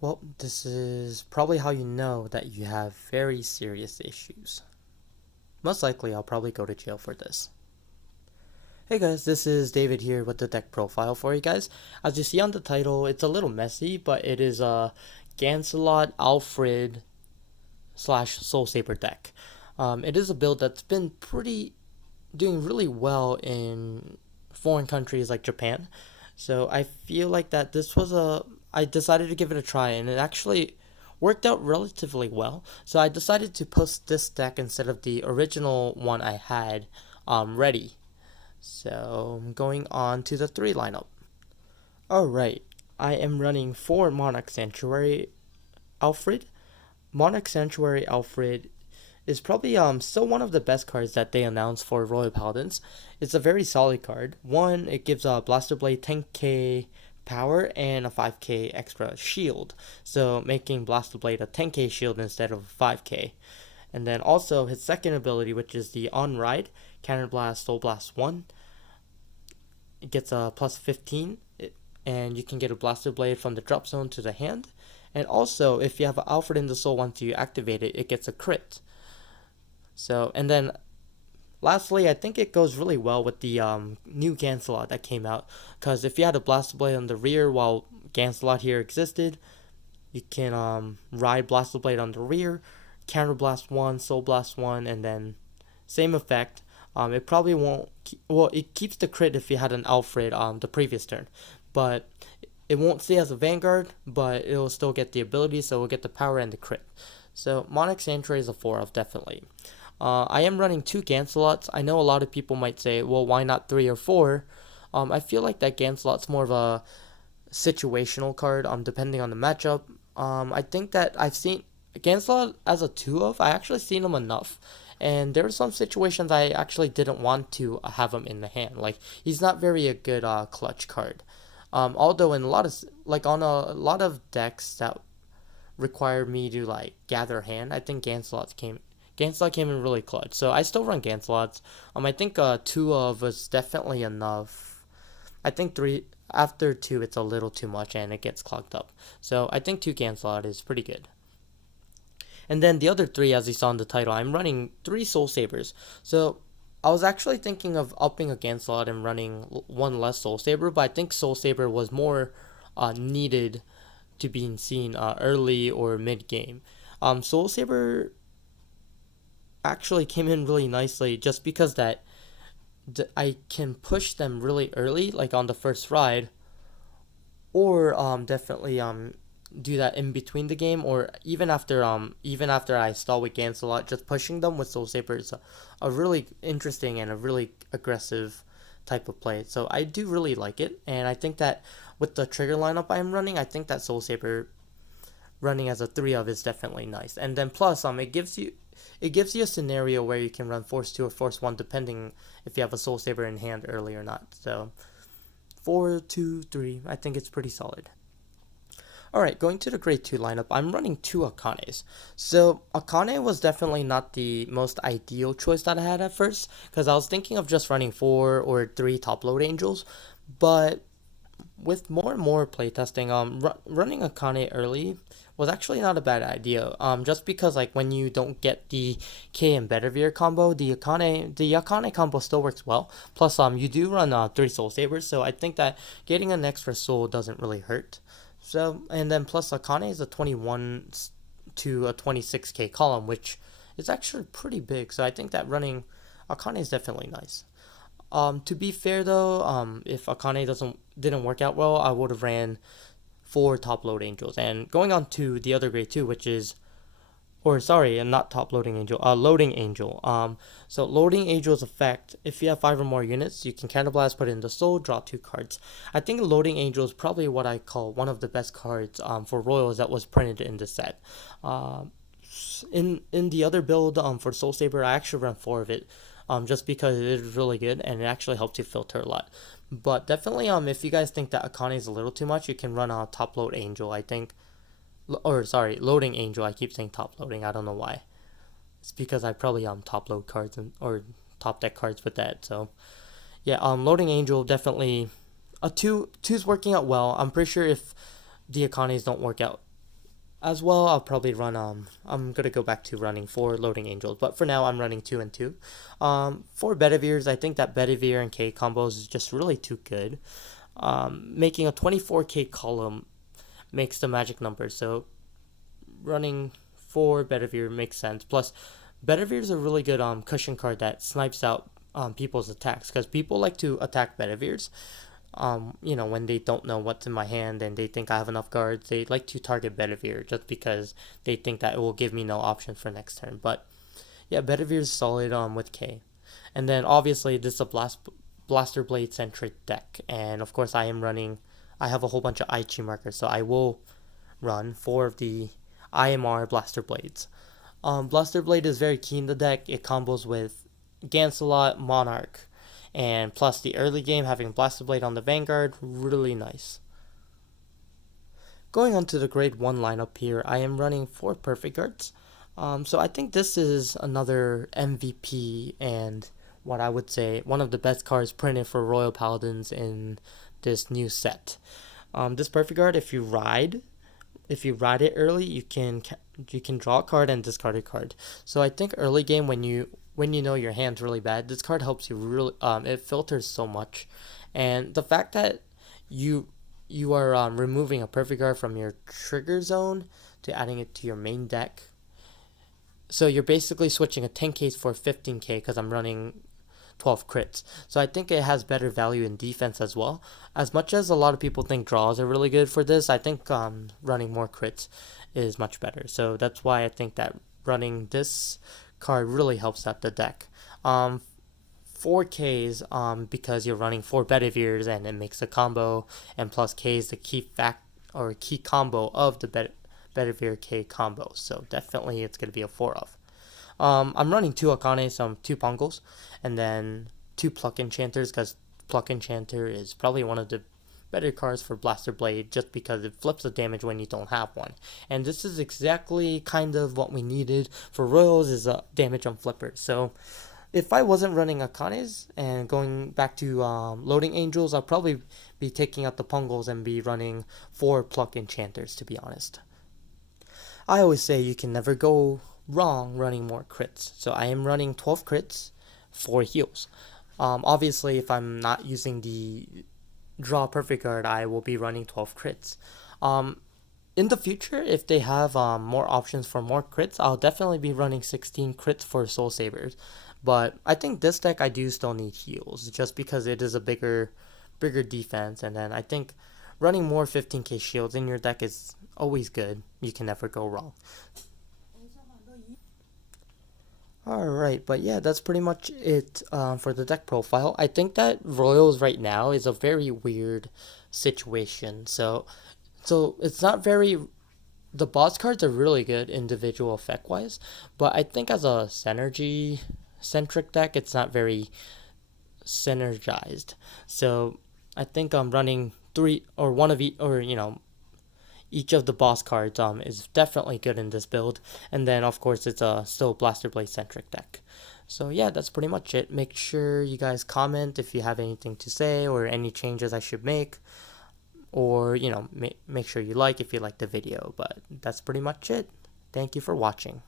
Well, this is probably how you know that you have very serious issues. Most likely, I'll probably go to jail for this. Hey guys, this is David here with the deck profile for you guys. As you see on the title, it's a little messy, but it is a Gancelot Alfred slash Soul Saber deck. It is a build that's been doing really well in foreign countries like Japan. So I feel like that I decided to give it a try, and it actually worked out relatively well. So I decided to post this deck instead of the original one I had ready. So I'm going on to the 3 lineup. Alright, I am running 4 Monarch Sanctuary Alfred. Monarch Sanctuary Alfred is probably still one of the best cards that they announced for Royal Paladins. It's a very solid card. One, it gives a Blaster Blade 10k power and a 5k extra shield, so making Blaster Blade a 10k shield instead of 5k. And then also his second ability, which is the On Ride, Cannon Blast, Soul Blast 1. It gets a plus 15, and you can get a Blaster Blade from the drop zone to the hand. And also, if you have an Alfred in the soul once you activate it, it gets a crit. So, and then lastly, I think it goes really well with the new Gancelot that came out, because if you had a Blaster Blade on the rear while Gancelot here existed, you can ride Blaster Blade on the rear, Counter Blast 1, Soul Blast 1, and then same effect. It probably won't, well, it keeps the crit if you had an Alfred the previous turn, but it won't stay as a Vanguard, but it'll still get the ability, so it'll get the power and the crit. So Monarch Sanctuary is a 4 of definitely. I am running 2 Gancelots. I know a lot of people might say, well, why not 3 or 4? I feel like that Gancelot's more of a situational card, depending on the matchup. I think that I've seen Gancelot as a 2 of. I actually seen him enough. And there are some situations I actually didn't want to have him in the hand. Like, he's not very a good clutch card. Although in a lot of, like on a lot of decks that require me to like gather hand, I think Gancelot came in really clutch. So I still run Gancelots. I think 2 of is definitely enough. I think 3 after 2 it's a little too much and it gets clogged up. So I think 2 Gancelot is pretty good. And then the other 3, as you saw in the title, I'm running 3 Soul Sabers. So I was actually thinking of upping a Gancelot and running 1 less Soul Saber, but I think Soul Saber was more needed to being seen early or mid game. Soul Saber actually came in really nicely just because that I can push them really early, like on the first ride, or definitely do that in between the game, or even after I stall with Gancelot, just pushing them with Soul Saber is a really interesting and a really aggressive type of play. So I do really like it, and I think that with the trigger lineup I'm running, I think that Soul Saber running as a 3 of is definitely nice. And then plus it gives you a scenario where you can run Force 2 or Force 1 depending if you have a Soul Saber in hand early or not. So 4, 2, 3, I think it's pretty solid. Alright, going to the grade 2 lineup, I'm running 2 Akanes. So Akane was definitely not the most ideal choice that I had at first, because I was thinking of just running 4 or 3 top load angels, but with more and more playtesting, running Akane early was actually not a bad idea. Just because like when you don't get the K and Bedivere combo, the Akane combo still works well. Plus, you do run 3 Soul Sabers, so I think that getting an extra soul doesn't really hurt. So, and then plus Akane is a 21 to a 26k column, which is actually pretty big. So I think that running Akane is definitely nice. To be fair though, if Akane didn't work out well, I would have ran 4 top load angels. And going on to the other grade 2, which is, or sorry, not top loading angel, loading angel. So loading angel's effect, if you have 5 or more units, you can Cannon Blast, put it in the soul, draw 2 cards. I think loading angel is probably what I call one of the best cards for royals that was printed in the set. In the other build for Soul Saber, I actually ran 4 of it. Just because it is really good and it actually helps you filter a lot. But definitely, if you guys think that Akane is a little too much, you can run a top load angel. I think, or sorry, loading angel. I keep saying top loading. I don't know why. It's because I probably top load cards or top deck cards with that. So yeah, loading angel definitely a two's working out well. I'm pretty sure if the Akanes don't work out as well, I'll probably run I'm gonna go back to running 4 loading angels, but for now I'm running 2 and 2. For Bedivirs, I think that Bedivere and K combos is just really too good. Making a 24k column makes the magic number, so running 4 Bedivere makes sense. Plus, Bedivere is a really good cushion card that snipes out people's attacks, because people like to attack Bedivirs. When they don't know what's in my hand and they think I have enough guards, they like to target Bedivere just because they think that it will give me no options for next turn. But yeah, Bedivere is solid with K. And then obviously this is a Blaster Blade centric deck, and of course I have a whole bunch of Aichi markers, so I will run 4 of the IMR Blaster Blades. Blaster Blade is very key in the deck. It combos with Gancelot, Monarch, and plus the early game having Blaster Blade on the Vanguard, really nice. Going on to the grade 1 lineup here, I am running 4 Perfect Guards. So I think this is another MVP and what I would say one of the best cards printed for Royal Paladins in this new set. This Perfect Guard, if you ride it early, you can draw a card and discard a card. So I think early game when you know your hand's really bad, this card helps you really. It filters so much, and the fact that you are removing a Perfect Guard from your trigger zone to adding it to your main deck. So you're basically switching a 10k for 15k because I'm running 12 crits. So I think it has better value in defense as well. As much as a lot of people think draws are really good for this, I think running more crits is much better. So that's why I think that running this card really helps out the deck. 4Ks because you're running 4 Bedivirs and it makes a combo, and plus K is the key combo of the Bedivere K combo. So definitely it's going to be a 4 of. I'm running 2 Akanes, 2 Pongos, and then 2 Pluck Enchanters, because Pluck Enchanter is probably one of the better cards for Blaster Blade just because it flips the damage when you don't have one. And this is exactly kind of what we needed for Royals, is damage on flippers. So if I wasn't running Akanes and going back to loading angels, I'll probably be taking out the Pongos and be running 4 Pluck Enchanters, to be honest. I always say you can never go wrong running more crits. So I am running 12 crits, 4 heals. Obviously, if I'm not using the draw Perfect Guard, I will be running 12 crits. In the future, if they have more options for more crits, I'll definitely be running 16 crits for Soul Savers. But I think this deck I do still need heals, just because it is a bigger defense, and then I think running more 15k shields in your deck is always good. You can never go wrong. Alright, but yeah, that's pretty much it for the deck profile. I think that Royals right now is a very weird situation. So it's not very... The boss cards are really good individual effect-wise, but I think as a synergy-centric deck, it's not very synergized. So I think I'm running 3 or one of each, or each of the boss cards is definitely good in this build, and then of course it's a still Blaster Blade centric deck. So yeah, that's pretty much it. Make sure you guys comment if you have anything to say or any changes I should make, or make sure you like if you like the video. But that's pretty much it. Thank you for watching.